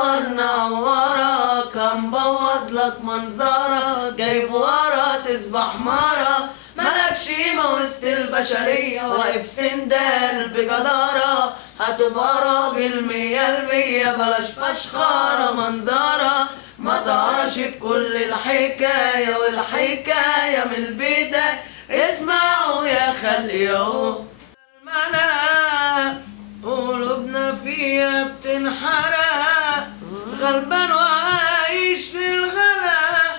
عورنا عورك هنبوظ لك منظرك جايب ورا تصبح مرة ملكش قيمة وسط البشرية واقف سندال بجدارة هتبقى راجل 100% بلاش فشخرة منظرة ما تعرفش بكل الحكاية والحكاية من البداية اسمعوا يا خليهم الملا قلوبنا فيها بتنحرق غلبان وعايش في الغلا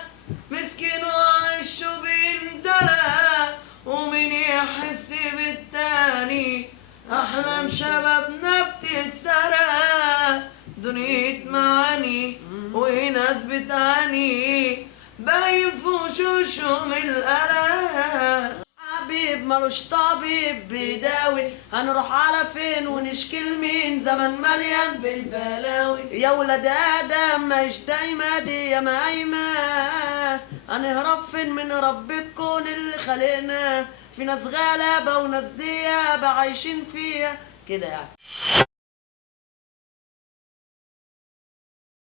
مسكين وعايش بينزرق ومين يحس بالتاني احلام شبابنا بتتسرق دنيا معاني وناس بتعاني باين في وشوشهم القلق حبيب ملوش طبيب بيداوي هنروح على فين ونشكي لمين زمن مليان بالبلاوي يا ولاد ادم ما دايما دي يا مايمه هنهرب فين من رب الكون اللي خلقنا في ناس غلابه وناس ديابه عايشين فيها كده يعني.